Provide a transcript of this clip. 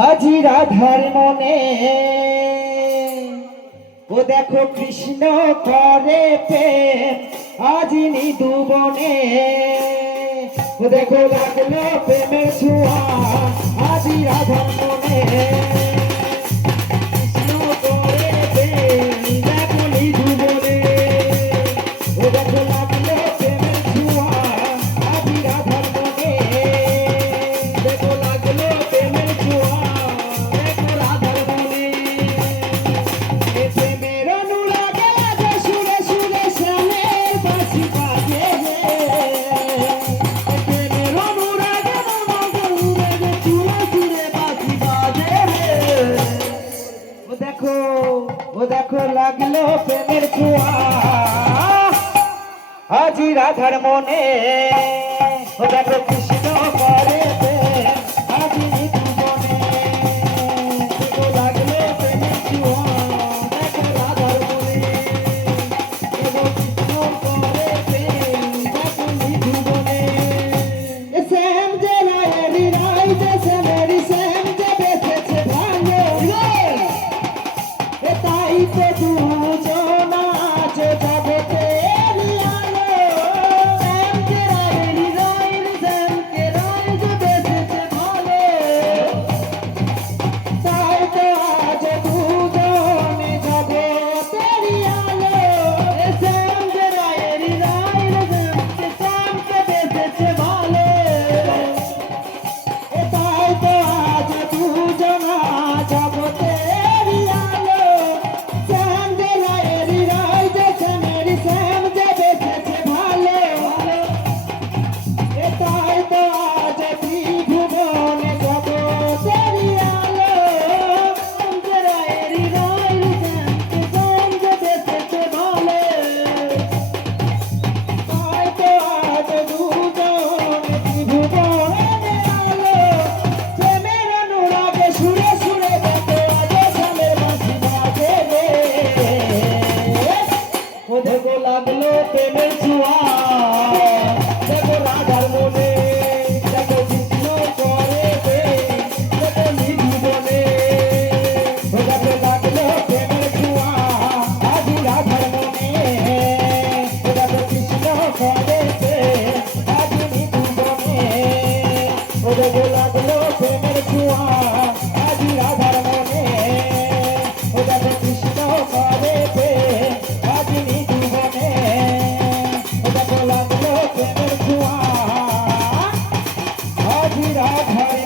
আজি রাধার মনে ও দেখো কৃষ্ণ করে প্রেম আজি নিদু বনে ও দেখো লাগলো প্রেমের ছোঁয়া আজি রাধার মনে কৃষ্ণ করে প্রেম দেখো নিদু বনে ও দেখো লাগলো প্রেমের ছোঁয়া আজি রাধার মনে দেখো লাগলো প্রেমের ছোঁয়া দেখো রাধার মনে এ প্রেমের অনুরাগে লাগে সুরে সুরে শ্যামের বাঁশি বাজে রে এ প্রেমের অনুরাগে মনে উড়ে রে সুরে সুরে বাঁশি বাজে রে ও দেখো লাগলো প্রেমের ছোঁয়া আজি রাধার মনে ও দেখো কৃষ্ণ করে প্রেম আজি নিদু বনে দেখো লাগলো প্রেমের ছোঁয়া দেখো রাধার মনে দেখো কৃষ্ণ করে প্রেম দেখো নিদু বনে এ শ্যাম যে রায়েরি রাই যে শ্যামেরি শ্যাম যে বেঁচেছে ভালো এ তাই তো দুজন আছে জগতে দেখো লাগলো প্রেমের ছোঁয়া দেখো রাধার মনে দেখো কৃষ্ণ করে প্রেম দেখো নিদু বনে দেখো লাগলো প্রেমের ছোঁয়া আজি রাধার মনে দেখো কৃষ্ণ করে প্রেম আজি নিদু বনে দেখো লাগলো প্রেমের ছোঁয়া আজি রাধার মনে দেখো কৃষ্ণ করে প্রেম আজি নিদু লাগলো প্রেমের ছোঁয়া আজি রাধার